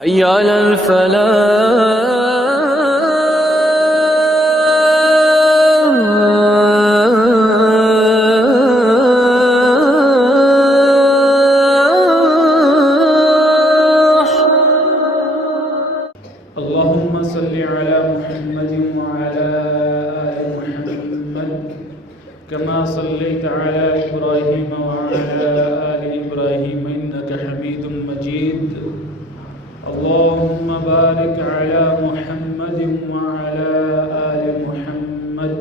حي على الفلاح. اللهم صل على محمد وعلى آل محمد كما صليت على إبراهيم وعلى آل إبراهيم إنك حميد مجيد. اللهم بارك على محمد وعلى آل محمد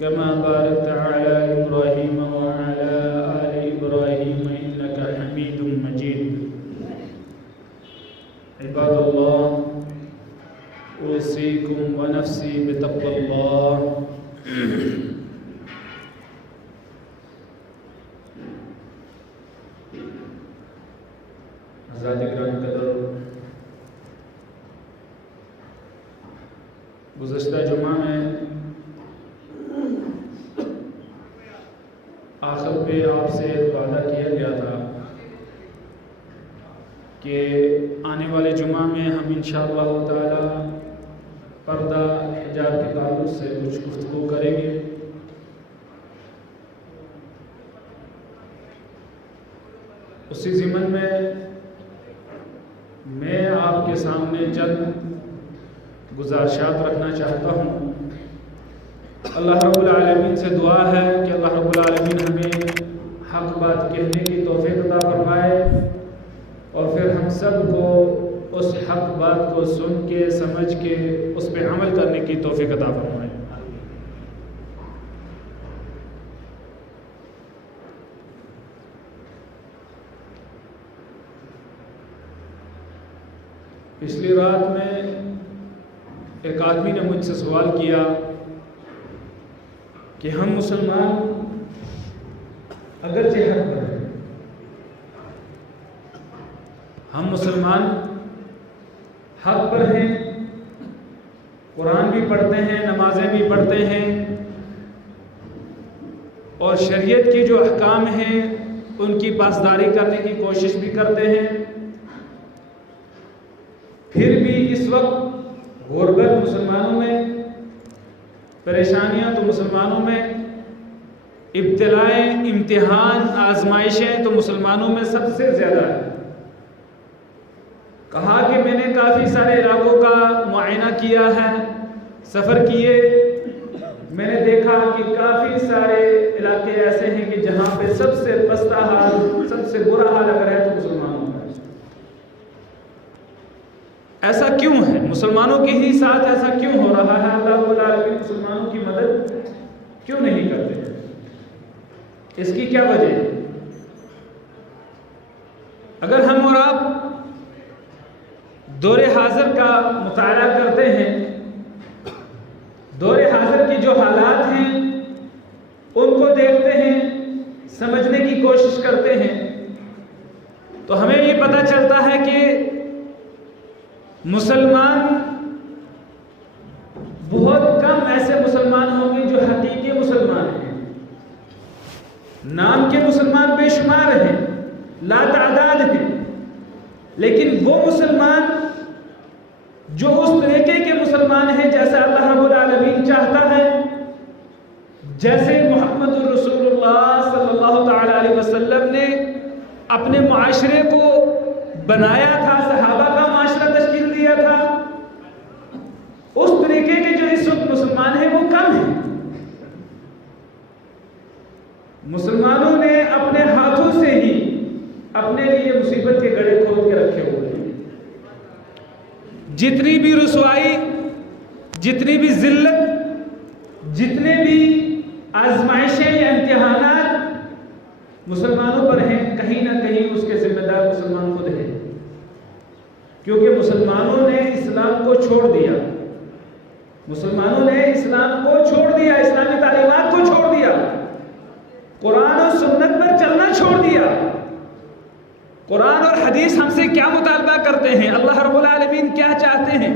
كما باركت على إبراهيم وعلى آل إبراهيم إنك حميد مجيد. عباد الله، أوصيكم ونفسي بتقوى الله. حضرات گرامی قدر، گزشتہ جمعہ میں آخر پہ آپ سے وعدہ کیا گیا تھا کہ آنے والے جمعہ میں ہم انشاءاللہ تعالی پردہ حجاب کے تعلق سے کچھ گفتگو کریں گے. اسی ضمن میں میں آپ کے سامنے چند گزارشات رکھنا چاہتا ہوں. اللہ رب العالمین سے دعا ہے کہ اللہ رب العالمین ہمیں حق بات کہنے کی توفیق عطا فرمائے اور پھر ہم سب کو اس حق بات کو سن کے سمجھ کے اس پہ عمل کرنے کی توفیق عطا فرمائے. پچھلی رات میں ایک آدمی نے مجھ سے سوال کیا کہ ہم مسلمان اگرچہ حق پر ہیں، ہم مسلمان حق پر ہیں، قرآن بھی پڑھتے ہیں، نمازیں بھی پڑھتے ہیں اور شریعت کی جو احکام ہیں ان کی پاسداری کرنے کی کوشش بھی کرتے ہیں، پھر بھی اس وقت غربت مسلمانوں میں، پریشانیاں تو مسلمانوں میں، ابتلائیں، امتحان، آزمائشیں تو مسلمانوں میں سب سے زیادہ ہے. کہا کہ میں نے کافی سارے علاقوں کا معائنہ کیا ہے، سفر کیے، میں نے دیکھا کہ کافی سارے علاقے ایسے ہیں کہ جہاں پہ سب سے پستہ حال، سب سے برا حال اگر ہے تو مسلمانوں کا. ایسا کیوں ہے؟ مسلمانوں کے ہی ساتھ ایسا کیوں ہو رہا ہے؟ اللہ رب العالمین مسلمانوں کی مدد کیوں نہیں کرتے؟ اس کی کیا وجہ ہے؟ اگر ہم اور آپ دور حاضر کا مطالعہ کرتے ہیں، دور حاضر کی جو حالات ہیں ان کو دیکھتے ہیں، سمجھنے کی کوشش کرتے ہیں، تو ہمیں یہ پتہ چلتا ہے کہ مسلمان بہت کم ایسے مسلمان ہوں گے جو حقیقی مسلمان ہیں. نام کے مسلمان بے شمار ہیں، لا تعداد ہیں، لیکن وہ مسلمان جو اس طریقے کے مسلمان ہیں جیسا اللہ رب العالمین چاہتا ہے، جیسے محمد رسول اللہ صلی اللہ تعالی علیہ وسلم نے اپنے معاشرے کو بنایا تھا، صحابہ کا معاشرہ تشکیل دیا تھا، اس طریقے کے جو اس وقت مسلمان ہیں وہ کم ہیں. مسلمانوں نے اپنے ہاتھوں سے ہی اپنے لیے مصیبت کے گڑھے کھود کے رکھے ہوئے ہیں. جتنی بھی رسوائی، جتنی بھی ذلت، جتنے بھی آزمائشیں یا امتحانات مسلمانوں پر ہیں، کہیں نہ کہیں اس کے ذمہ دار مسلمان خود ہیں، کیونکہ مسلمانوں نے اسلام کو چھوڑ دیا، مسلمانوں نے اسلام کو چھوڑ دیا، اسلامی تعلیمات کو چھوڑ دیا، قرآن اور سنت پر چلنا چھوڑ دیا. قرآن اور حدیث ہم سے کیا مطالبہ کرتے ہیں، اللہ رب العالمین کیا چاہتے ہیں،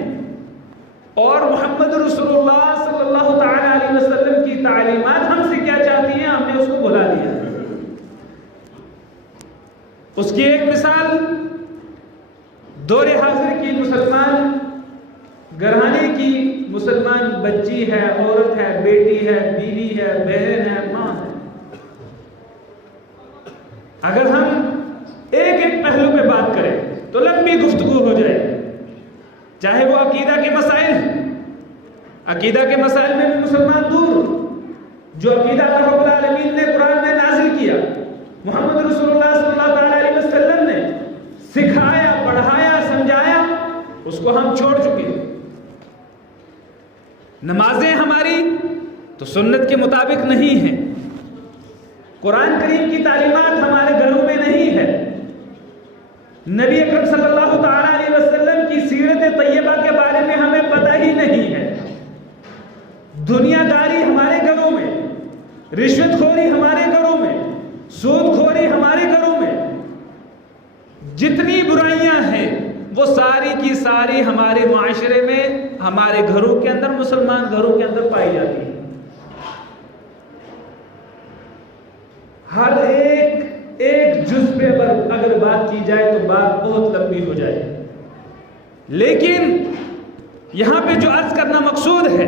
اور محمد رسول اللہ صلی اللہ تعالی علیہ وسلم کی تعلیمات ہم سے کیا چاہتی ہیں، ہم نے اس کو بھلا دیا. اس کی ایک مثال دور حاضر کی مسلمان گھرانے کی مسلمان بچی ہے، عورت ہے، بیٹی ہے، بیوی ہے، بہن ہے، ماں ہے، اگر ہم ایک ایک پہلو پہ بات کریں تو لمبی گفتگو ہو جائے، چاہے وہ عقیدہ کے مسائل، عقیدہ کے مسائل میں بھی مسلمان دور، جو عقیدہ اللہ رب العالمین نے قرآن میں نازل کیا، محمد رسول اللہ صلی اللہ علیہ وسلم نے سکھایا، پڑھایا، سمجھایا، اس کو ہم چھوڑ چکے ہیں۔ نمازیں ہماری تو سنت کے مطابق نہیں ہیں، قرآن کریم کی تعلیمات ہمارے گھروں میں نہیں ہے، نبی اکرم صلی اللہ تعالی علیہ وسلم کی سیرت طیبہ کے بارے میں ہمیں پتہ ہی نہیں ہے، دنیا داری ہمارے گھروں میں، رشوت خوری ہمارے گھروں میں، سود خوری ہمارے گھروں میں، جتنی برائیاں ہیں وہ ساری کی ساری ہمارے معاشرے میں، ہمارے گھروں کے اندر، مسلمان گھروں کے اندر پائی جاتی ہیں۔ ہر ایک جز پہ اگر بات کی جائے تو بات بہت لمبی ہو جائے، لیکن یہاں پہ جو عرض کرنا مقصود ہے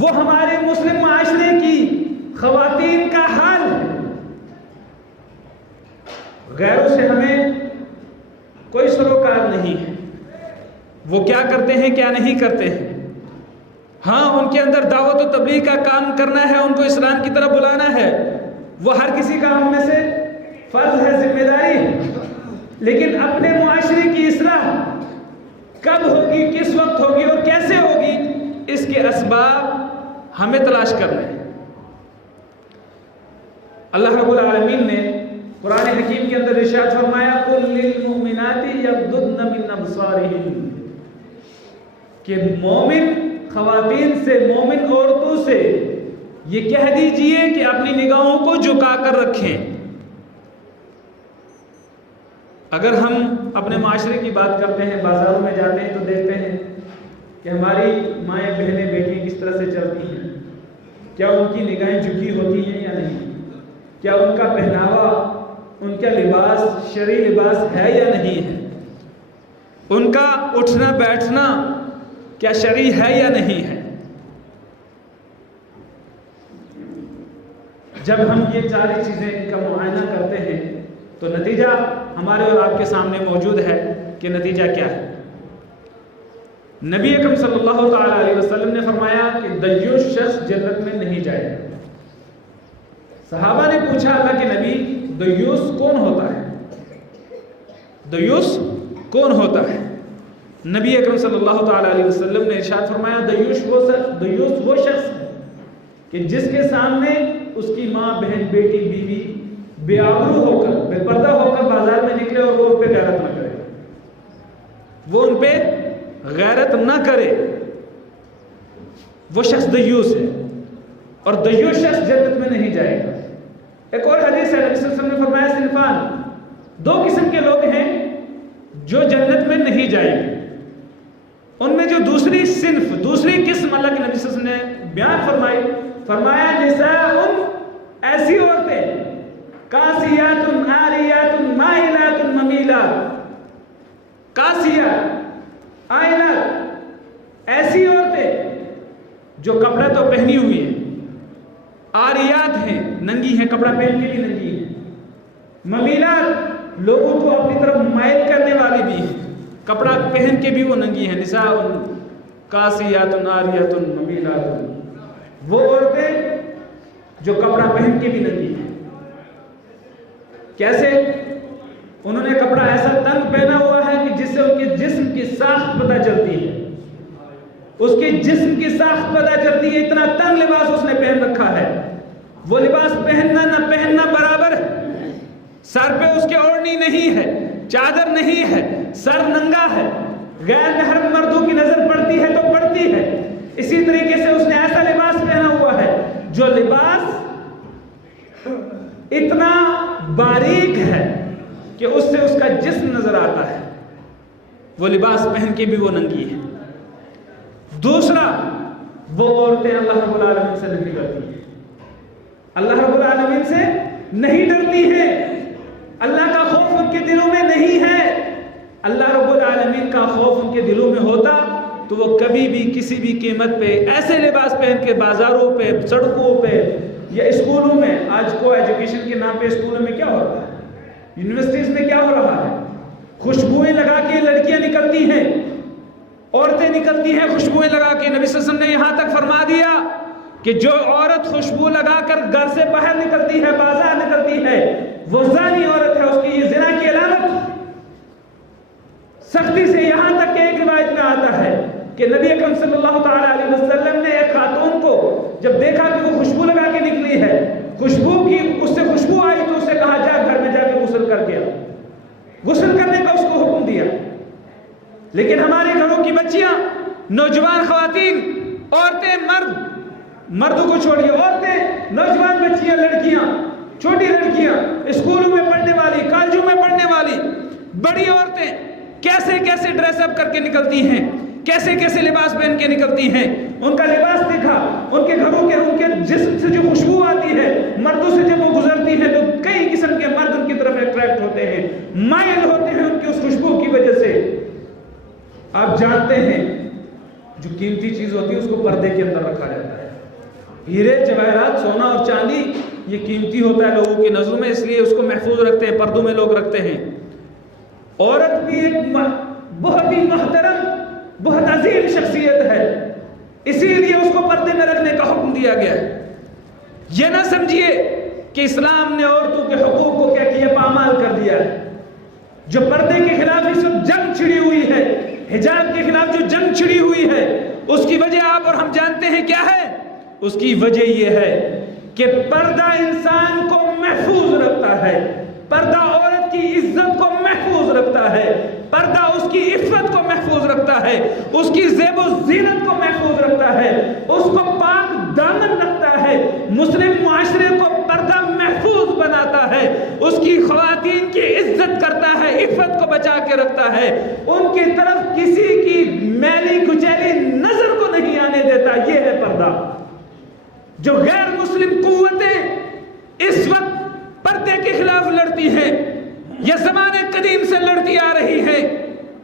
وہ ہمارے مسلم معاشرے کی خواتین کا حال ہے۔ غیروں سے ہمیں کوئی سروکار نہیں ہے، وہ کیا کرتے ہیں کیا نہیں کرتے ہیں، ہاں ان کے اندر دعوت و تبلیغ کا کام کرنا ہے، ان کو اسلام کی طرف بلانا ہے، وہ ہر کسی کا ہم میں سے فرض ہے، ذمہ داری ہے، لیکن اپنے معاشرے کی اصلاح کب ہوگی، کس وقت ہوگی اور کیسے ہوگی، اس کے اسباب ہمیں تلاش کرنے ہیں۔ اللہ رب العالمین نے قرآن حکیم کے اندر ارشاد فرمایا قُلْ لِلْمُؤْمِنَاتِ يَغْضُضْنَ مِنْ أَبْصَارِهِنَّ، کہ مومن خواتین سے، مومن عورتوں سے یہ کہہ دیجئے کہ اپنی نگاہوں کو جھکا کر رکھیں۔ اگر ہم اپنے معاشرے کی بات کرتے ہیں، بازاروں میں جاتے ہیں تو دیکھتے ہیں کہ ہماری مائیں، بہنیں، بیٹیاں کس طرح سے چلتی ہیں، کیا ان کی نگاہیں جھکی ہوتی ہیں یا نہیں، کیا ان کا پہناوا، ان کا لباس شرعی لباس ہے یا نہیں ہے، ان کا اٹھنا بیٹھنا کیا شرعی ہے یا نہیں ہے۔ جب ہم یہ ساری چیزیں ان کا معائنہ کرتے ہیں تو نتیجہ ہمارے اور آپ کے سامنے موجود ہے کہ نتیجہ کیا ہے۔ نبی اکرم صلی اللہ تعالی علیہ وسلم نے فرمایا کہ دیوس شخص جنت میں نہیں جائے گا۔ صحابہ نے پوچھا اللہ کے نبی دیوس کون ہوتا ہے، دیوس کون ہوتا ہے؟ نبی اکرم صلی اللہ تعالی علیہ وسلم نے ارشاد فرمایا دیوس وہ شخص ہے کہ جس کے سامنے اس کی ماں، بہن، بیٹی، بیوی بے آبرو ہو کر، بے پردہ ہو کر بازار میں نکلے اور وہ ان پہ غیرت نہ کرے، وہ ان پہ غیرت نہ کرے، وہ شخص دیوس ہے، اور دیوس شخص جنت میں نہیں جائے گا۔ ایک اور حدیث ہے، نبی صلی اللہ علیہ وسلم نے فرمایا صنفان، دو قسم کے لوگ ہیں جو جنت میں نہیں جائیں گے۔ ان میں جو دوسری صنف، دوسری قسم اللہ کے نبی صلی اللہ علیہ وسلم نے بیان فرمایا نساء، ایسی عورتیں کاسیات عاریات مائلات ممیلات، کاسیات عائلات، ایسی عورتیں جو کپڑا تو پہنی ہوئی ہیں، عاریات ہیں، ننگی ہیں، کپڑا پہن کے بھی ننگی ہیں، ممیلات، لوگوں کو اپنی طرف مائل کرنے والی بھی ہیں، کپڑا پہن کے بھی وہ ننگی ہیں۔ نساء کاسیات عاریات ممیلات، وہ عورتیں جو کپڑا پہن کے بھی ننگی ہیں۔ کیسے؟ انہوں نے کپڑا ایسا تنگ پہنا ہوا ہے کہ جس سے ان کے جسم کی ساخت پتہ چلتی ہے، اس کے جسم کی ساخت پتہ چلتی ہے، اتنا تنگ لباس اس نے پہن رکھا ہے، وہ لباس پہننا نہ پہننا برابر ہے، سر پہ اس کے اوڑھنی نہیں ہے، چادر نہیں ہے، سر ننگا ہے، غیر محرم مردوں کی نظر پڑتی ہے تو پڑتی ہے۔ اسی طریقے سے اس نے ایسا لباس پہنا ہوا ہے جو لباس اتنا باریک ہے کہ اس سے اس کا جسم نظر آتا ہے، وہ لباس پہن کے بھی وہ ننگی ہے۔ دوسرا، وہ عورتیں اللہ رب العالمین سے نہیں ڈرتی ہیں، اللہ رب العالمین سے نہیں ڈرتی ہیں، اللہ کا خوف ان کے دلوں میں نہیں ہے، اللہ رب العالمین کا خوف ان کے دلوں میں ہوتا تو وہ کبھی بھی کسی بھی قیمت پہ ایسے لباس پہن کے بازاروں پہ، سڑکوں پہ یا اسکولوں میں، آج کو ایجوکیشن کے نام پہ اسکولوں میں کیا ہو رہا ہے، یونیورسٹیز میں کیا ہو رہا ہے، خوشبوئیں لگا کے لڑکیاں نکلتی ہیں، عورتیں نکلتی ہیں خوشبوئیں لگا کے۔ نبی صلی اللہ علیہ وسلم نے یہاں تک فرما دیا کہ جو عورت خوشبو لگا کر گھر سے باہر نکلتی ہے، بازار نکلتی ہے، وہ زانی عورت ہے، اس کی یہ زنا کی علامت۔ سختی سے یہاں تک کہ ایک روایت میں آتا ہے کہ نبی اکرم صلی اللہ تعالی علیہ وسلم نے ایک خاتون کو جب دیکھا کہ وہ خوشبو لگا کے نکلی ہے، خوشبو کی اس سے خوشبو آئی تو اسے کہا جا گھر میں جا کے غسل کر کے آ، غسل کرنے کا اس کو حکم دیا۔ لیکن ہمارے گھروں کی بچیاں، نوجوان خواتین، عورتیں، مردوں کو چھوڑیے، عورتیں، نوجوان بچیاں، لڑکیاں، چھوٹی لڑکیاں، اسکولوں میں پڑھنے والی، کالجوں میں پڑھنے والی، بڑی عورتیں کیسے کیسے ڈریس اپ کر کے نکلتی ہیں، کیسے کیسے لباس پہن کے نکلتی ہیں۔ ان کا لباس دیکھا، ان کے گھروں کے، ان کے جسم سے جو خوشبو آتی ہے، مردوں سے جب وہ گزرتی ہے تو کئی قسم کے مرد ان کی طرف اٹریکٹ ہوتے ہیں، مائل ہوتے ہیں ان کی اس خوشبو کی وجہ سے۔ آپ جانتے ہیں جو قیمتی چیز ہوتی ہے اس کو پردے کے اندر رکھا جاتا ہے۔ ہیرے، جواہرات، سونا اور چاندی یہ قیمتی ہوتا ہے لوگوں کی نظروں میں، اس لیے اس کو محفوظ رکھتے ہیں، پردوں میں لوگ رکھتے ہیں۔ عورت بھی ایک بہت ہی محترم، بہت عظیم شخصیت ہے، اسی لیے اس کو پردے میں رکھنے کا حکم دیا گیا ہے۔ یہ نہ سمجھیے کہ اسلام نے عورتوں کے حقوق کو کیا کیا، پامال کر دیا ہے۔ جو پردے کے خلاف اس وقت جنگ چھڑی ہوئی ہے، حجاب کے خلاف جو جنگ چھڑی ہوئی ہے، اس کی وجہ آپ اور ہم جانتے ہیں کیا ہے؟ اس کی وجہ یہ ہے کہ پردہ انسان کو محفوظ رکھتا ہے، پردہ عورت کی عزت کو محفوظ رکھتا ہے، پردہ اس کی عفت کو محفوظ رکھتا ہے، اس کی زیب و زینت کو محفوظ رکھتا ہے، اس کو پاک دامن رکھتا ہے، مسلم معاشرے کو پردہ محفوظ بناتا ہے، اس کی خواتین کی عزت کرتا ہے، عفت کو بچا کے رکھتا ہے، ان کی طرف کسی کی میلی کچیلی نظر کو نہیں آنے دیتا۔ یہ ہے پردہ۔ جو غیر مسلم قوتیں اس وقت پردے کے خلاف لڑتی ہیں، یہ زمانے قدیم سے لڑتی آ رہی ہیں،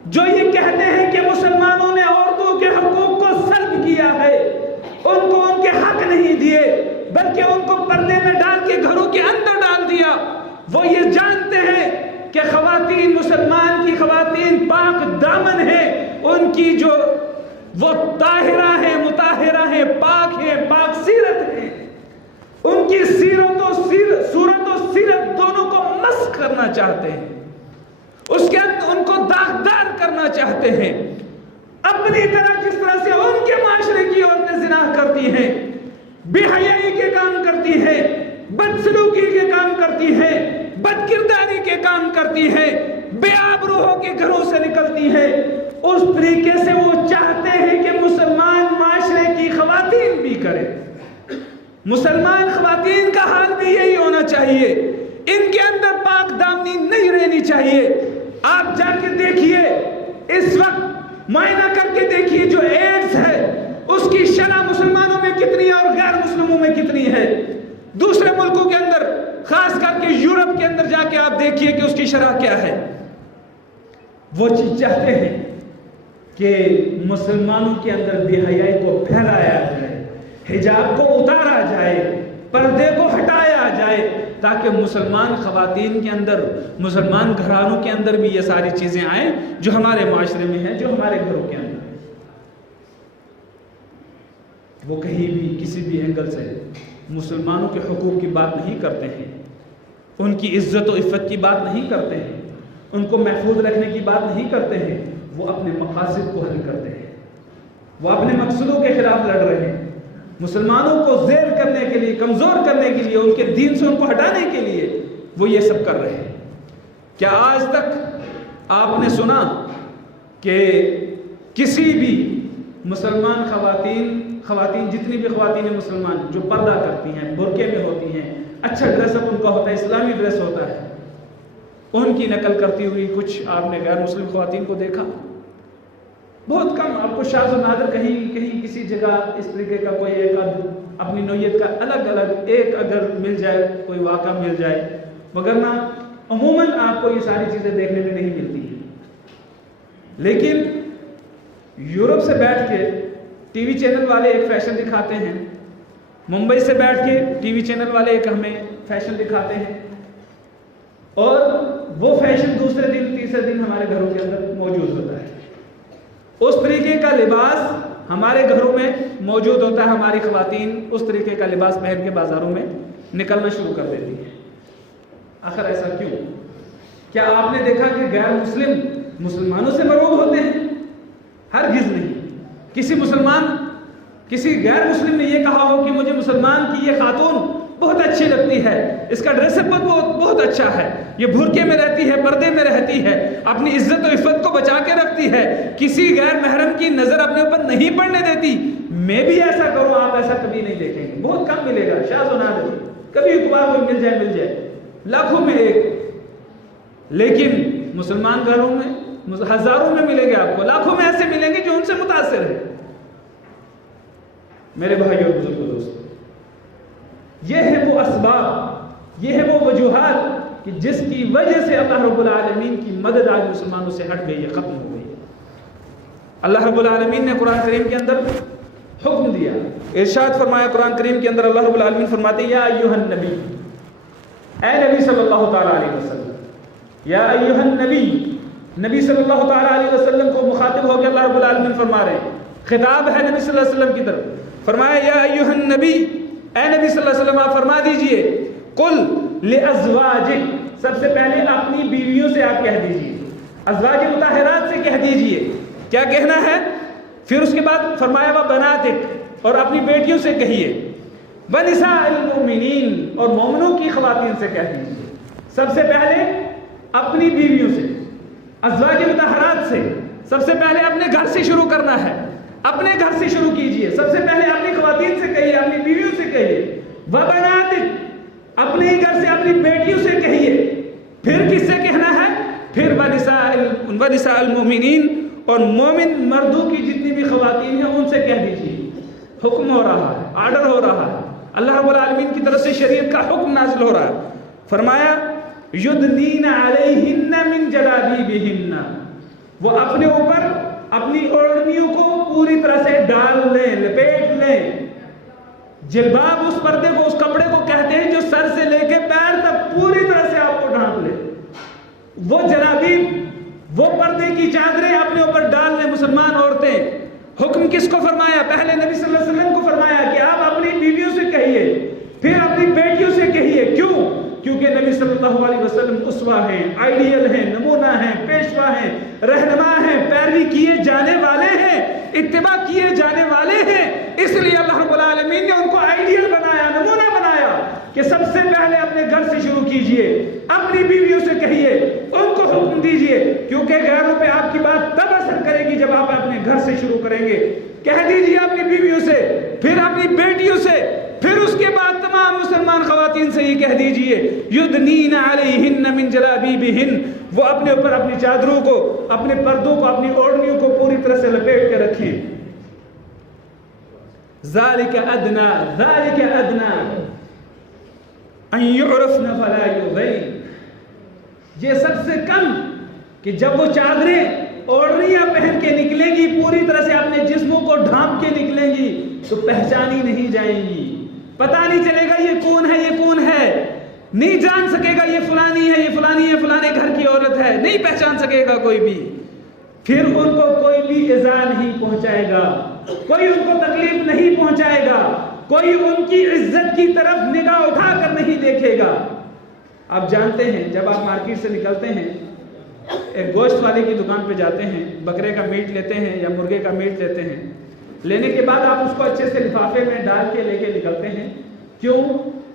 جو یہ کہتے ہیں کہ مسلمانوں نے عورتوں کے حقوق کو سلب کیا ہے، ان کو ان کے حق نہیں دیے، بلکہ ان کو پردے میں ڈال کے گھروں کے اندر ڈال دیا۔ وہ یہ جانتے ہیں کہ خواتین، مسلمان کی خواتین پاک دامن ہیں، ان کی جو وہ طاہرہ ہیں، مطہرہ ہیں، پاک ہیں، پاک سیرت ہیں، ان کی صورت و سیرت دونوں کو مسخ کرنا چاہتے ہیں، اس کے اندر ان کو داغدار کرنا چاہتے ہیں، اپنی طرح جس طرح سے ان کے معاشرے کی عورتیں زنا کرتی ہیں، بے حیائی کے کام کرتی ہیں، بدسلوکی کے کام کرتی ہیں، بد کرداری کے کام کرتی ہیں، بے آبرو ہو کے گھروں سے نکلتی ہیں، اس طریقے سے وہ چاہتے ہیں کہ مسلمان معاشرے کی خواتین بھی کریں۔ مسلمان خواتین کا حال بھی یہی ہونا چاہیے، ان کے اندر پاک دامنی نہیں رہنی چاہیے۔ آپ جا کے دیکھیے، اس وقت معائنہ کر کے دیکھیے، جو ایڈز ہے اس کی شرح مسلمانوں میں کتنی ہے اور غیر مسلموں میں کتنی ہے۔ دوسرے ملکوں کے اندر، خاص کر کے یورپ کے اندر جا کے آپ دیکھیے کہ اس کی شرح کیا ہے۔ وہ چیز چاہتے ہیں کہ مسلمانوں کے اندر بے حیائی کو پھیلایا جائے، حجاب کو اتارا جائے، پردے کو ہٹایا جائے، تاکہ مسلمان خواتین کے اندر، مسلمان گھرانوں کے اندر بھی یہ ساری چیزیں آئیں جو ہمارے معاشرے میں ہیں، جو ہمارے گھروں کے اندر ہیں۔ وہ کہیں بھی کسی بھی اینگل سے مسلمانوں کے حقوق کی بات نہیں کرتے ہیں، ان کی عزت و عفت کی بات نہیں کرتے ہیں، ان کو محفوظ رکھنے کی بات نہیں کرتے ہیں، وہ اپنے مقاصد کو حل کرتے ہیں، وہ اپنے مقصدوں کے خلاف لڑ رہے ہیں، مسلمانوں کو زیر کرنے کے لیے، کمزور کرنے کے لیے، ان کے دین سے ان کو ہٹانے کے لیے وہ یہ سب کر رہے ہیں۔ کیا آج تک آپ نے سنا کہ کسی بھی مسلمان خواتین جتنی بھی خواتین مسلمان جو پردہ کرتی ہیں، برقعے میں ہوتی ہیں، اچھا ڈریس اپ ان کا ہوتا ہے، اسلامی ڈریس ہوتا ہے، ان کی نقل کرتی ہوئی کچھ آپ نے غیر مسلم خواتین کو دیکھا؟ بہت کم آپ کو شاذ و نادر کہیں کسی جگہ اس طریقے کا کوئی ایک اپنی نوعیت کا الگ ایک اگر مل جائے، کوئی واقعہ مل جائے، وگرنہ عموماً آپ کو یہ ساری چیزیں دیکھنے میں نہیں ملتی ہیں۔ لیکن یورپ سے بیٹھ کے ٹی وی چینل والے ایک فیشن دکھاتے ہیں، ممبئی سے بیٹھ کے ٹی وی چینل والے ایک ہمیں فیشن دکھاتے ہیں، اور وہ فیشن دوسرے دن تیسرے دن ہمارے گھروں کے اندر موجود ہوتا ہے۔ اس طریقے کا لباس ہمارے گھروں میں موجود ہوتا ہے، ہماری خواتین اس طریقے کا لباس پہن کے بازاروں میں نکلنا شروع کر دیتی ہیں۔ آخر ایسا کیوں؟ کیا آپ نے دیکھا کہ غیر مسلم مسلمانوں سے مرعوب ہوتے ہیں؟ ہرگز نہیں۔ کسی غیر مسلم نے یہ کہا ہو کہ مجھے مسلمان کی یہ خاتون بہت اچھی لگتی ہے، اس کا ڈریس اپ بہت اچھا ہے، یہ بھرکے میں رہتی ہے، پردے میں رہتی ہے، اپنی عزت و عفت کو بچا کے رکھتی ہے، کسی غیر محرم کی نظر اپنے اوپر نہیں پڑنے دیتی، میں بھی ایسا کروں۔ آپ ایسا کبھی نہیں دیکھیں گے، بہت کم ملے گا، شاذ و نادر، کبھی اتوار کو مل جائے لاکھوں میں ایک۔ لیکن مسلمان گھروں میں ہزاروں میں ملیں گے، آپ کو لاکھوں میں ایسے ملیں گے جو ان سے متاثر ہیں۔ میرے بھائیو اور بزرگوں دوستو، یہ ہے وہ اسباب، یہ ہے وہ وجوہات کہ جس کی وجہ سے اللہ رب العالمین کی مدد آج مسلمانوں سے ہٹ گئی ہے، ختم ہو گئی۔ اللہ رب العالمین نے قرآن کریم کے اندر حکم دیا، ارشاد فرمایا قرآن کریم کے اندر، اللہ رب العالمین فرماتے ہیں یا ایھا النبی، اے نبی صلی اللہ تعالیٰ علیہ وسلم، یا ایھا النبی، نبی صلی اللہ تعالیٰ علیہ وسلم کو مخاطب ہو کے اللہ رب العالمین فرما رہے ہیں، خطاب ہے نبی صلی اللہ علیہ وسلم کی طرف، فرمایا یا ایھا النبی، اے نبی صلی اللہ علیہ وسلم آپ فرما دیجئے، قل لازواجک، سب سے پہلے اپنی بیویوں سے آپ کہہ دیجئے، ازواج مطہرات سے کہہ دیجئے، کیا کہنا ہے؟ پھر اس کے بعد فرمایا وبناتک، اور اپنی بیٹیوں سے کہیے، ونساء المؤمنین، اور مومنوں کی خواتین سے کہہ دیجئے۔ سب سے پہلے اپنی بیویوں سے، ازواج مطہرات سے، سب سے پہلے اپنے گھر سے شروع کرنا ہے، اپنے گھر سے شروع کیجئے، سب سے پہلے اپنی خواتین سے کہیے، اپنی بیویوں سے کہیے، وبناتک، اپنے ہی گھر سے اپنی بیٹیوں سے کہیے، پھر کس سے کہنا ہے؟ پھر ونساء المؤمنین، اور مومن مردوں کی جتنی بھی خواتین ہیں ان سے کہہ دیجئے۔ حکم ہو رہا ہے، آرڈر ہو رہا ہے، اللہ رب العالمین کی طرف سے شریعت کا حکم نازل ہو رہا ہے۔ فرمایا یدنین علیہن من جلابیبہن، وہ اپنے اوپر اپنی اوڑھنیوں کو پوری طرح سے ڈال لیں، لپیٹ لیں۔ جلباب اس پردے کو، اس کپڑے کو کہتے ہیں جو سر سے لے کے پیر تک پوری طرح سے آپ کو ڈھانپ لے۔ وہ جلابیب، وہ پردے کی چادریں اپنے اوپر ڈال لیں مسلمان عورتیں۔ حکم کس کو فرمایا؟ پہلے نبی صلی اللہ علیہ وسلم کو فرمایا کہ آپ اپنی بیویوں سے کہیے، پھر اپنی بیٹیوں سے کہیے۔ کیوں؟ کیونکہ نبی صلی اللہ علیہ وسلم اسوہ ہیں، آئیڈیل ہیں، نمونہ ہیں، پیشوا ہیں، رہنما ہیں، پیروی کیے جانے والے ہیں، اتباع کیے جانے والے ہیں۔ اس لیے اللہ رب العالمین نے ان کو آئیڈیل بنایا، نمونہ بنایا کہ سب سے پہلے اپنے گھر سے شروع کیجئے، اپنی بیویوں سے کہیے، ان کو حکم دیجئے، کیونکہ غیروں پہ آپ کی بات تب اثر کرے گی جب آپ اپنے گھر سے شروع کریں گے۔ کہہ دیجئے اپنی بیویوں سے، پھر اپنی بیٹیوں سے، پھر اس کے بعد تمام مسلمان خواتین سے یہ کہہ دیجئے یدنین علیہن من جلابیبہن، وہ اپنے اوپر اپنی چادروں کو، اپنے پردوں کو، اپنی اوڑھنیوں کو پوری طرح سے لپیٹ کے رکھیں۔ ذالک ادنا ان یعرفن فلا یؤذین، یہ سب سے کم کہ جب وہ چادریں اوڑھنیاں پہن کے نکلیں گی، پوری طرح سے اپنے جسموں کو ڈھانپ کے نکلیں گی تو پہچانی نہیں جائیں گی، پتہ نہیں چلے گا یہ کون ہے، یہ کون ہے، نہیں جان سکے گا یہ فلانی ہے، یہ فلانی ہے، فلانے گھر کی عورت ہے، نہیں پہچان سکے گا کوئی بھی۔ پھر ان کو کوئی بھی ایذا نہیں پہنچائے گا، کوئی ان کو تکلیف نہیں پہنچائے گا، کوئی ان کی عزت کی طرف نگاہ اٹھا کر نہیں دیکھے گا۔ آپ جانتے ہیں جب آپ مارکیٹ سے نکلتے ہیں، ایک گوشت والے کی دکان پہ جاتے ہیں، بکرے کا میٹ لیتے ہیں یا مرغے کا میٹ لیتے ہیں، لینے کے بعد آپ اس کو اچھے سے لفافے میں ڈال کے لے کے نکلتے ہیں۔ کیوں؟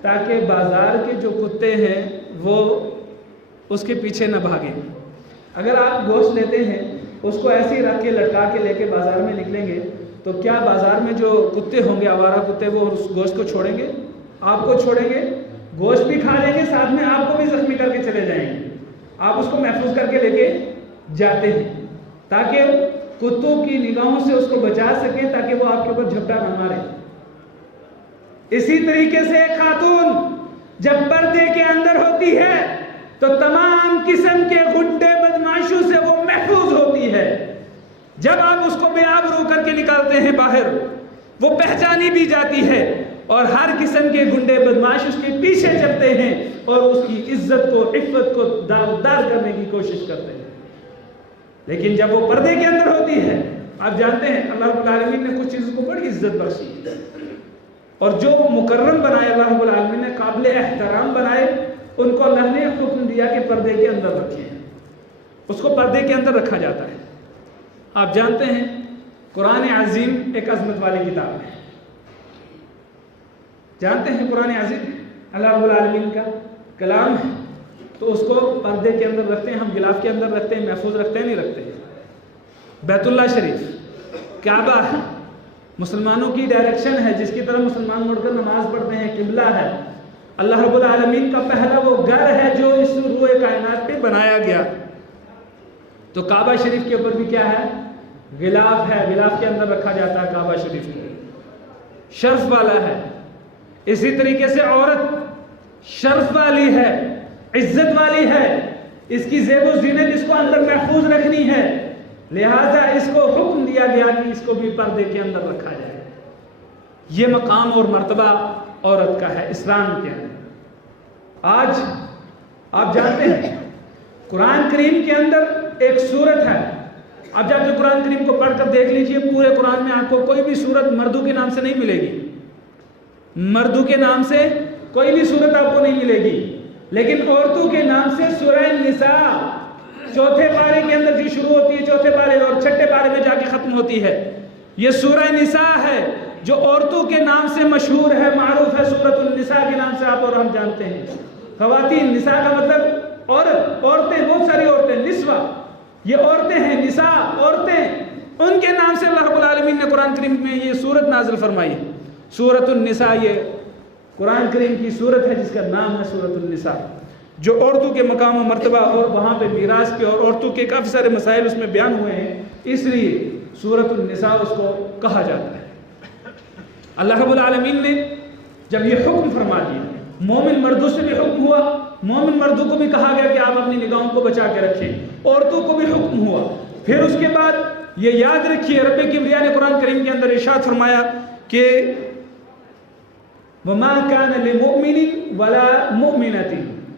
تاکہ بازار کے جو کتے ہیں وہ اس کے پیچھے نہ بھاگیں۔ اگر آپ گوشت لیتے ہیں، اس کو ایسے ہی رکھ کے لٹکا کے لے کے بازار میں نکلیں گے تو کیا بازار میں جو کتے ہوں گے، آوارہ کتے، وہ اس گوشت کو چھوڑیں گے؟ آپ کو چھوڑیں گے؟ گوشت بھی کھا لیں گے، ساتھ میں آپ کو بھی زخمی کر کے چلے جائیں گے۔ آپ اس کو محفوظ کر کے لے کے جاتے ہیں تاکہ کتوں کی نگاہوں سے اس کو بچا سکیں، تاکہ وہ آپ کے اوپر جھپٹا نہ مارے۔ اسی طریقے سے ایک خاتون جب پردے کے اندر ہوتی ہے تو تمام قسم کے غنڈے بدماشوں سے وہ محفوظ ہوتی ہے۔ جب آپ اس کو بے آبرو کر کے نکالتے ہیں باہر، وہ پہچانی بھی جاتی ہے اور ہر قسم کے گنڈے بدماش اس کے پیچھے چلتے ہیں اور اس کی عزت کو، عفت کو داغدار کرنے کی کوشش کرتے ہیں۔ لیکن جب وہ پردے کے اندر ہوتی ہے، آپ جانتے ہیں اللہ رب العالمین نے کچھ چیزوں کو بڑی عزت بخشی اور جو مکرم بنائے، اللہ رب العالمین نے قابل احترام بنائے، ان کو اللہ نے حکم دیا کہ پردے کے اندر رکھیں، اس کو پردے کے اندر رکھا جاتا ہے۔ آپ جانتے ہیں قرآن عظیم ایک عظمت والی کتاب ہے، جانتے ہیں قرآن عظیم اللہ رب العالمین کا کلام ہے، تو اس کو پردے کے اندر رکھتے ہیں، ہم غلاف کے اندر رکھتے ہیں، محفوظ رکھتے ہیں نہیں رکھتے ہیں۔ بیت اللہ شریف کعبہ ہے، مسلمانوں کی ڈائریکشن ہے، جس کی طرف مسلمان مڑ کر نماز پڑھتے ہیں، قبلہ ہے، اللہ رب العالمین کا پہلا وہ گھر ہے جو اس روئے کائنات پہ بنایا گیا۔ تو کعبہ شریف کے اوپر بھی کیا ہے؟ غلاف ہے، غلاف کے اندر رکھا جاتا ہے کعبہ شریف کو، شرف والا ہے۔ اسی طریقے سے عورت شرف والی ہے، عزت والی ہے، اس کی زیب و زینت اس کو اندر محفوظ رکھنی ہے، لہٰذا اس کو حکم دیا گیا کہ اس کو بھی پردے کے اندر رکھا جائے۔ یہ مقام اور مرتبہ عورت کا ہے اسلام کے اندر۔ آج آپ جانتے ہیں قرآن کریم کے اندر ایک سورت ہے، آپ جب قرآن کریم کو پڑھ کر دیکھ لیجئے، پورے قرآن میں آپ کو کوئی بھی سورت مردوں کے نام سے نہیں ملے گی، مردوں کے نام سے کوئی بھی سورت آپ کو نہیں ملے گی، لیکن عورتوں کے نام سے سورہ نساء چوتھے پارے کے اندر جو شروع ہوتی ہے، چوتھے پارے اور چھٹے پارے میں جا کے ختم ہوتی ہے، یہ سورہ نساء ہے جو عورتوں کے نام سے مشہور ہے، معروف ہے، سورۃ النساء کے نام سے آپ اور ہم جانتے ہیں۔ خواتین، نساء کا مطلب عورت، عورتیں، بہت ساری عورتیں، نسوہ، یہ عورتیں ہیں، نساء عورتیں، ان کے نام سے اللہ رب العالمین نے قرآن کریم میں یہ سورت نازل فرمائی ہے۔ سورۃ النساء یہ قرآن کریم کی سورت ہے جس کا نام ہے سورۃ النساء، جو عورتوں کے مقام و مرتبہ اور وہاں پہ میراث کے اور عورتوں کے کافی سارے مسائل اس میں بیان ہوئے ہیں، اس لیے سورۃ النساء اس کو کہا جاتا ہے۔ اللہ رب العالمین نے جب یہ حکم فرما دیا، مومن مردوں سے بھی حکم ہوا، مومن مردوں کو بھی کہا گیا کہ آپ اپنی نگاہوں کو بچا کے رکھیں، عورتوں کو بھی حکم ہوا۔ پھر اس کے بعد یہ یاد رکھیے، رب کبریا نے قرآن کریم کے اندر ارشاد فرمایا کہ وَمَا كَانَ لِمُؤْمِنٍ وَلَا مُؤْمِنَةٍ،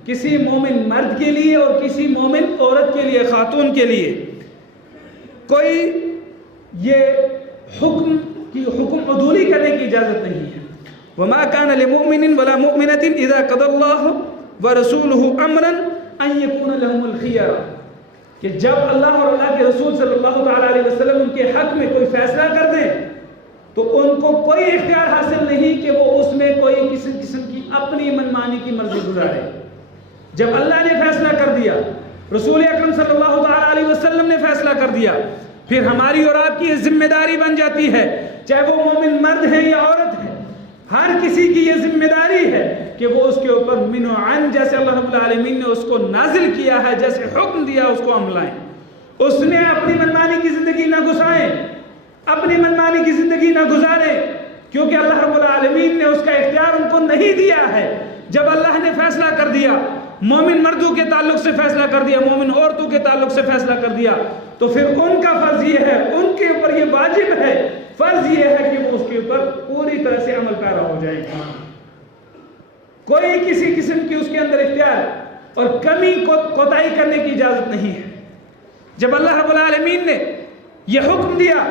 کسی مومن مرد کے لیے اور کسی مومن عورت کے لیے، خاتون کے لیے کوئی یہ حکم عدولی کرنے کی اجازت نہیں ہے۔ وَمَا كَانَ لِمُؤْمِنٍ وَلَا مُؤْمِنَةٍ إِذَا قَضَى اللَّهُ وَرَسُولُهُ أَمْرًا أَن يَكُونَ لَهُمُ الْخِيَرَةُ، کہ جب اللہ اور اللہ کے رسول صلی اللہ تعالیٰ علیہ وسلم ان کے حق میں کوئی فیصلہ کر دیں تو ان کو کوئی اختیار حاصل نہیں کہ وہ اس میں کوئی کسی قسم کی اپنی منمانی کی مرضی گزارے۔ جب اللہ نے فیصلہ کر دیا، رسول اکرم صلی اللہ تعالیٰ علیہ وسلم نے فیصلہ کر دیا، پھر ہماری اور آپ کی یہ ذمہ داری بن جاتی ہے، چاہے وہ مومن مرد ہے یا عورت ہے، ہر کسی کی یہ ذمہ داری ہے کہ وہ اس کے اوپر من و عن، جیسے اللہ رب العالمین نے اس کو نازل کیا ہے، جیسے حکم دیا اس کو عمل لائیں، اس نے اپنی منمانی کی زندگی نہ گزاریں، اپنی منمانی کی زندگی نہ گزاریں، کیونکہ اللہ رب العالمین نے اس کا اختیار ان کو نہیں دیا ہے۔ جب اللہ نے فیصلہ کر دیا، مومن مردوں کے تعلق سے فیصلہ کر دیا، مومن عورتوں کے تعلق سے فیصلہ کر دیا، تو پھر ان کا فرض یہ ہے، ان کے اوپر یہ واجب ہے، فرض یہ ہے کہ وہ اس کے اوپر پوری طرح سے عمل پیرا ہو جائے گا۔ کوئی کسی قسم کی اس کے اندر اختیار اور کمی کوتاہی کرنے کی اجازت نہیں ہے۔ جب اللہ رب العالمین نے یہ حکم دیا،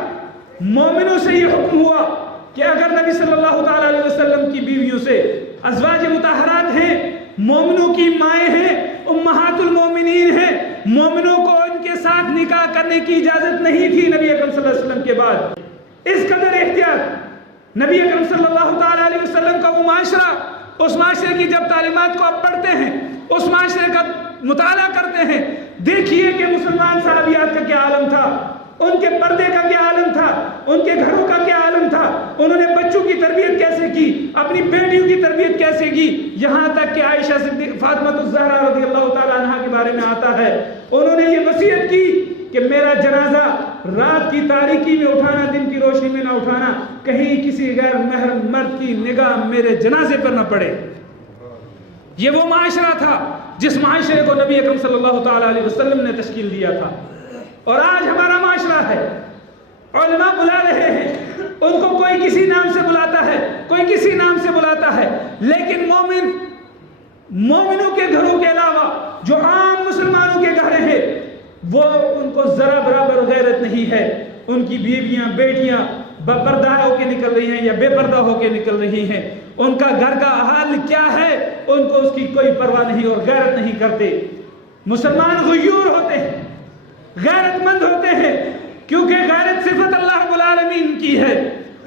مومنوں سے یہ حکم ہوا کہ اگر نبی صلی اللہ تعالیٰ علیہ وسلم کی بیویوں سے ازواج مطہرات ہیں، مومنوں کی مائیں ہیں، امہات المومنین ہیں، مومنوں کو ان کے ساتھ نکاح کرنے کی اجازت نہیں تھی نبی اکرم صلی اللہ علیہ وسلم کے بعد۔ اس قدر احتیاط نبی اکرم صلی اللہ تعالیٰ علیہ وسلم کا وہ معاشرہ، اس معاشرے کی جب تعلیمات کو آپ پڑھتے ہیں، اس معاشرے کا مطالعہ کرتے ہیں، دیکھیے کہ مسلمان صحابیات کا کیا عالم تھا، ان کے پردے کا کیا عالم تھا، ان کے گھروں کا کیا عالم تھا، انہوں نے بچوں کی تربیت کیسے کی، اپنی بیٹیوں کی تربیت کیسے کی، یہاں تک کہ عائشہ صدیقہ فاطمہ الزہرا رضی اللہ تعالیٰ عنہ کے بارے میں آتا ہے، انہوں نے یہ وصیت کی کہ میرا جنازہ رات کی تاریکی میں اٹھانا، دن کی روشنی میں نہ اٹھانا، کہیں کسی غیر محرم مرد کی نگاہ میرے جنازے پر نہ پڑے۔ یہ وہ معاشرہ تھا جس معاشرے کو نبی اکرم صلی اللہ تعالیٰ علیہ وسلم نے تشکیل دیا تھا۔ اور آج ہمارا معاشرہ ہے علماء بلا رہے ہیں، ان کو کوئی کسی نام سے بلاتا ہے، کوئی کسی نام سے بلاتا ہے، لیکن مومنوں کے گھروں کے علاوہ جو عام مسلمانوں کے گھر ہیں وہ ان کو ذرا برابر غیرت نہیں ہے۔ ان کی بیویاں بیٹیاں پردہ ہو کے نکل رہی ہیں یا بے پردہ ہو کے نکل رہی ہیں، ان کا گھر کا حال کیا ہے ان کو اس کی کوئی پرواہ نہیں اور غیرت نہیں کرتے۔ مسلمان غیور ہوتے ہیں، غیرت مند ہوتے ہیں، کیونکہ غیرت صفت اللہ رب العالمین کی ہے،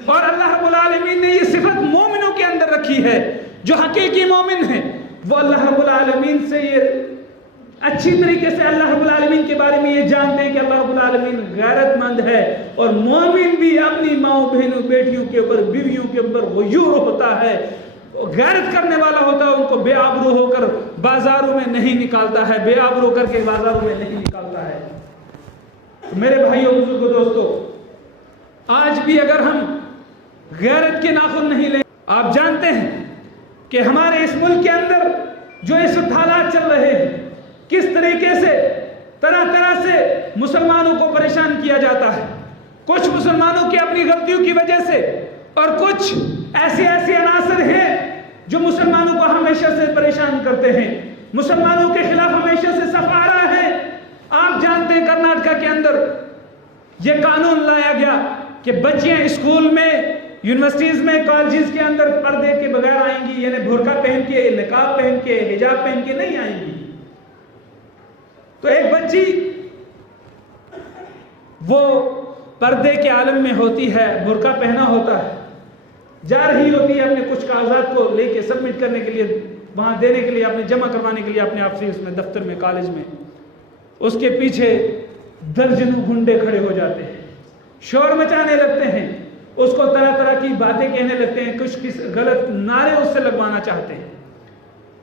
اور اللہ رب العالمین نے یہ صفت مومنوں کے اندر رکھی ہے۔ جو حقیقی مومن ہیں وہ اللہ رب العالمین سے یہ اچھی طریقے سے اللہ رب العالمین کے بارے میں یہ جانتے ہیں کہ اللہ رب العالمین غیرت مند ہے، اور مومن بھی اپنی ماؤں بہنوں بیٹیوں کے اوپر بیویوں کے اوپر غیور ہوتا ہے، غیرت کرنے والا ہوتا ہے، ان کو بے آبرو ہو کر بازاروں میں نہیں نکالتا ہے، بے آبرو کر کے بازاروں میں نہیں نکالتا ہے۔ میرے بھائیوں بزرگوں دوستو، آج بھی اگر ہم غیرت کے ناخن نہیں لیں، آپ جانتے ہیں کہ ہمارے اس ملک کے اندر جو اس وقت حالات چل رہے ہیں، کس طریقے سے طرح طرح سے مسلمانوں کو پریشان کیا جاتا ہے، کچھ مسلمانوں کی اپنی غلطیوں کی وجہ سے، اور کچھ ایسے عناصر ہیں جو مسلمانوں کو ہمیشہ سے پریشان کرتے ہیں، مسلمانوں کے خلاف ہمیشہ سے صف آرا ہے۔ آپ جانتے ہیں کرناٹکا کے اندر یہ قانون لایا گیا کہ بچیاں اسکول میں، یونیورسٹیز میں، کالجز کے اندر پردے کے بغیر آئیں گی، یعنی برقع پہن کے، نقاب پہن کے، حجاب پہن کے نہیں آئیں گی۔ تو ایک بچی وہ پردے کے عالم میں ہوتی ہے، برقع پہنا ہوتا ہے، جا رہی ہوتی ہے اپنے کچھ کاغذات کو لے کے سبمٹ کرنے کے لیے، وہاں دینے کے لیے، اپنے جمع کروانے کے لیے اپنے آفس میں، دفتر میں، کالج میں، اس کے پیچھے درجنوں گنڈے کھڑے ہو جاتے ہیں، شور مچانے لگتے ہیں، اس کو طرح طرح کی باتیں کہنے لگتے ہیں، کچھ غلط نعرے اس سے لگوانا چاہتے ہیں،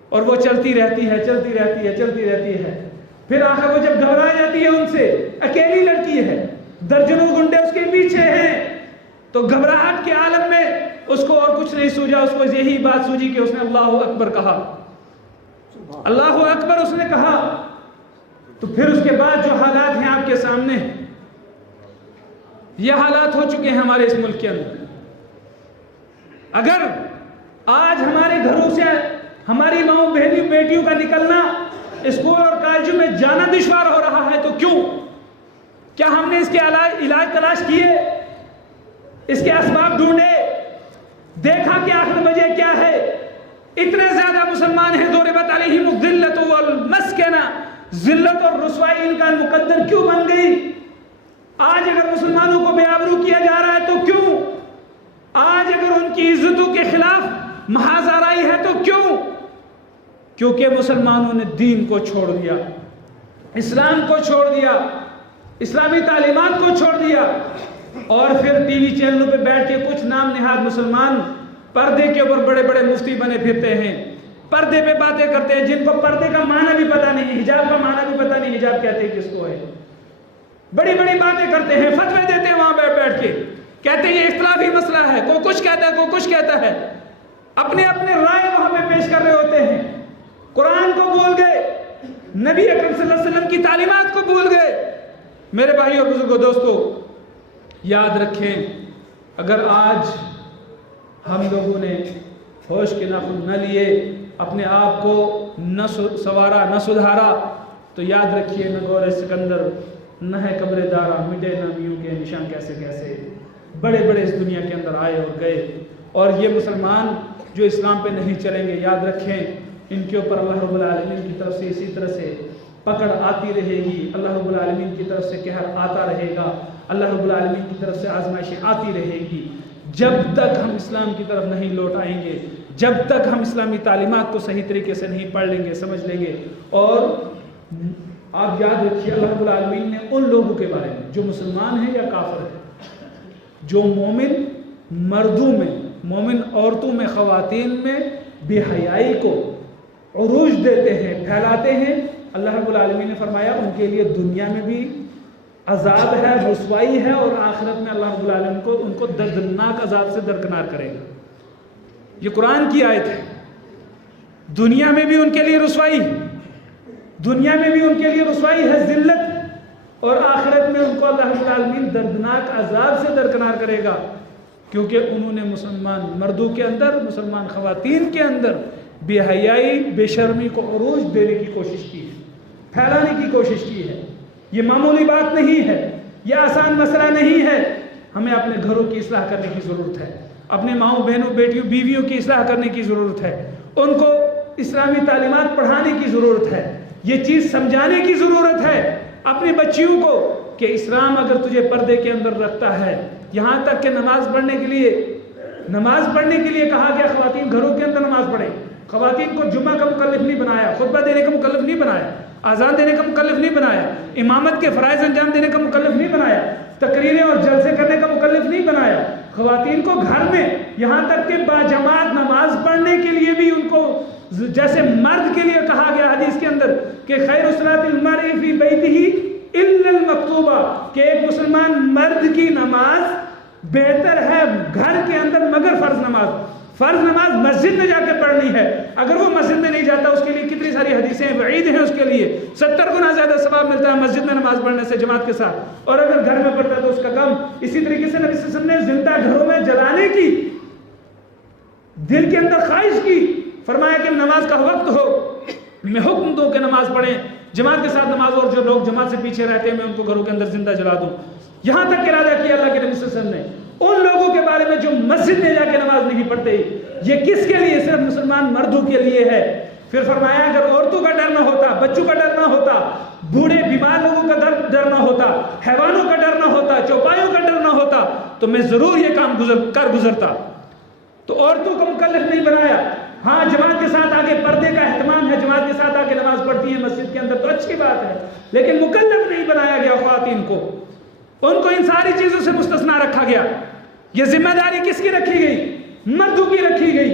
اور وہ چلتی رہتی ہے، چلتی رہتی ہے، چلتی رہتی ہے۔ پھر آخر وہ جب گھبرا جاتی ہے ان سے، اکیلی لڑکی ہے، درجنوں گنڈے اس کے پیچھے ہیں، تو گھبراہٹ کے عالم میں اس کو اور کچھ نہیں سوجا، اس کو یہی بات سوجی کہ اس نے اللہ اکبر کہا، اللہ اکبر اس نے کہا۔ تو پھر اس کے بعد جو حالات ہیں آپ کے سامنے، یہ حالات ہو چکے ہیں ہمارے اس ملک کے اندر۔ اگر آج ہمارے گھروں سے ہماری ماؤں بہنوں بیٹیوں کا نکلنا، اسکول اور کالجوں میں جانا دشوار ہو رہا ہے، تو کیوں؟ کیا ہم نے اس کے علاج تلاش کیے، اس کے اسباب ڈھونڈے، دیکھا کہ آخر وجہ کیا ہے؟ اتنے زیادہ مسلمان ہیں، ضربت علیہم الذلۃ والمسکنہ، ذلت اور رسوائی ان کا مقدر کیوں بن گئی؟ آج اگر مسلمانوں کو بے آبرو کیا جا رہا ہے تو کیوں؟ آج اگر ان کی عزتوں کے خلاف محاذ آرائی ہے تو کیوں؟ کیونکہ مسلمانوں نے دین کو چھوڑ دیا، اسلام کو چھوڑ دیا، اسلامی تعلیمات کو چھوڑ دیا، اور پھر ٹی وی چینلوں پہ بیٹھ کے کچھ نام نہاد مسلمان پردے کے اوپر بڑے بڑے مفتی بنے پھرتے ہیں، پردے پہ باتیں کرتے ہیں، جن کو پردے کا معنی بھی پتہ نہیں، حجاب کا معنی بھی پتہ نہیں، حجاب کہتے ہیں کس کو ہے، بڑی بڑی باتیں کرتے ہیں، فتوے دیتے ہیں وہاں بیٹھ کے، کہتے ہیں یہ اختلافی مسئلہ ہے، کوئی کچھ کہتا ہے، کوئی کچھ کہتا ہے، اپنے اپنے رائے وہاں پہ پیش کر رہے ہوتے ہیں، قرآن کو بھول گئے، نبی اکرم صلی اللہ علیہ وسلم کی تعلیمات کو بھول گئے۔ میرے بھائی اور بزرگوں دوستو، یاد رکھیں، اگر آج ہم لوگوں نے ہوش کے ناخن نہ لیے، اپنے آپ کو نہ سوارا، نہ سدھارا، تو یاد رکھیے نہ گور سکندر، نہ ہے قبر دارا، مٹے نامیوں کے نشان کیسے کیسے، بڑے بڑے اس دنیا کے اندر آئے اور گئے، اور یہ مسلمان جو اسلام پہ نہیں چلیں گے، یاد رکھیں ان کے اوپر اللہ رب العالمین کی طرف سے اسی طرح سے پکڑ آتی رہے گی، اللہ رب العالمین کی طرف سے قہر آتا رہے گا، اللہ رب العالمین کی طرف سے آزمائشیں آتی رہے گی، جب تک ہم اسلام کی طرف نہیں لوٹ آئیں گے، جب تک ہم اسلامی تعلیمات کو صحیح طریقے سے نہیں پڑھ لیں گے، سمجھ لیں گے۔ اور آپ یاد رکھیے اللہ رب العالمین نے ان لوگوں کے بارے میں جو مسلمان ہیں یا کافر ہیں، جو مومن مردوں میں، مومن عورتوں میں، خواتین میں بے حیائی کو عروج دیتے ہیں، پھیلاتے ہیں، اللہ رب العالمین نے فرمایا ان کے لیے دنیا میں بھی عذاب ہے، رسوائی ہے، اور آخرت میں اللہ رب العالمین کو ان کو دردناک عذاب سے درکنار کرے گا۔ یہ قرآن کی آیت ہے۔ دنیا میں بھی ان کے لیے رسوائی، دنیا میں بھی ان کے لیے رسوائی ہے، ذلت، اور آخرت میں ان کو اللہ رب العالمین دردناک عذاب سے درکنار کرے گا، کیونکہ انہوں نے مسلمان مردوں کے اندر، مسلمان خواتین کے اندر بے حیائی، بے شرمی کو عروج دینے کی کوشش کی ہے، پھیلانے کی کوشش کی ہے۔ یہ معمولی بات نہیں ہے، یہ آسان مسئلہ نہیں ہے۔ ہمیں اپنے گھروں کی اصلاح کرنے کی ضرورت ہے، اپنے ماؤں بہنوں بیٹیوں بیویوں کی اصلاح کرنے کی ضرورت ہے، ان کو اسلامی تعلیمات پڑھانے کی ضرورت ہے، یہ چیز سمجھانے کی ضرورت ہے اپنی بچیوں کو کہ اسلام اگر تجھے پردے کے اندر رکھتا ہے، یہاں تک کہ نماز پڑھنے کے لیے کہا گیا خواتین گھروں کے اندر نماز پڑھیں، خواتین کو جمعہ کا مکلف نہیں بنایا، خطبہ دینے کا مکلف نہیں بنایا، اذان دینے کا مکلف نہیں بنایا، امامت کے فرائض انجام دینے کا مکلف نہیں بنایا، تقریریں اور جلسے کرنے کا مکلف نہیں بنایا۔ خواتین کو گھر میں یہاں تک کہ باجماعت نماز پڑھنے کے لیے بھی ان کو جیسے مرد کے لیے کہا گیا حدیث کے اندر کہ خیر صلاۃ المرء فی بیتہ الا المکتوبہ، کہ ایک مسلمان مرد کی نماز بہتر ہے گھر کے اندر مگر فرض نماز مسجد میں جا کے پڑھنی ہے۔ اگر وہ مسجد میں نہیں جاتا اس کے لیے کتنی ساری حدیثیں وعید ہیں، اس کے لیے 70 گنا زیادہ ثواب ملتا ہے مسجد میں نماز پڑھنے سے جماعت کے ساتھ، اور اگر گھر میں پڑھتا ہے تو اس کا کم۔ اسی طریقے سے نبی صلی اللہ علیہ وسلم نے زندہ گھروں میں جلانے کی دل کے اندر خواہش کی، فرمایا کہ نماز کا وقت ہو میں حکم دوں کہ نماز پڑھیں جماعت کے ساتھ نماز، اور جو لوگ جماعت سے پیچھے رہتے ہیں میں ان کو گھروں کے اندر زندہ جلا دوں۔ یہاں تک کہ ارادہ کیا اللہ کے نبی صلی اللہ علیہ وسلم نے ان لوگوں کے بارے میں جو مسجد میں جا کے نماز نہیں پڑھتے، یہ کس کے لیے؟ صرف مسلمان مردوں کے لیے ہے۔ پھر فرمایا اگر عورتوں کا ڈر نہ ہوتا، بچوں کا ڈر نہ ہوتا، بوڑھے بیمار لوگوں کا ڈر نہ ہوتا، حیوانوں کا ڈر نہ ہوتا، چوپایوں کا ڈر نہ ہوتا، تو میں ضرور یہ کام گزرتا۔ تو عورتوں کو مکلف نہیں بنایا۔ ہاں جماعت کے ساتھ آگے پردے کا اہتمام ہے، جماعت کے ساتھ آگے نماز پڑھتی ہے مسجد کے اندر تو اچھی بات ہے، لیکن مکلف نہیں بنایا گیا خواتین کو، ان کو ان ساری چیزوں سے مستثنا رکھا گیا۔ یہ ذمہ داری کس کی رکھی گئی؟ مردوں کی رکھی گئی،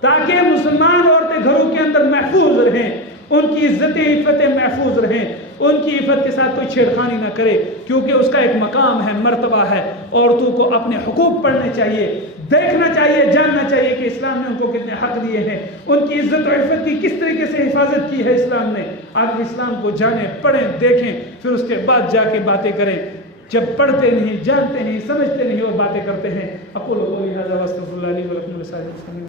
تاکہ مسلمان عورتیں گھروں کے اندر محفوظ رہیں، ان کی عفتیں محفوظ رہیں، ان کی عفت کے ساتھ کوئی چھیڑخانی نہ کرے، کیونکہ اس کا ایک مقام ہے، مرتبہ ہے۔ عورتوں کو اپنے حقوق پڑھنے چاہیے، دیکھنا چاہیے، جاننا چاہیے کہ اسلام نے ان کو کتنے حق دیے ہیں، ان کی عزت و عفت کی کس طریقے سے حفاظت کی ہے اسلام نے۔ آپ اسلام کو جانیں، پڑھیں، دیکھیں، پھر اس کے بعد جا کے باتیں کریں۔ جب پڑھتے نہیں، جانتے نہیں، سمجھتے نہیں اور باتیں کرتے ہیں۔ اقول قولی ھذا واستغفر اللہ لی ولکم ولسائر المسلمین۔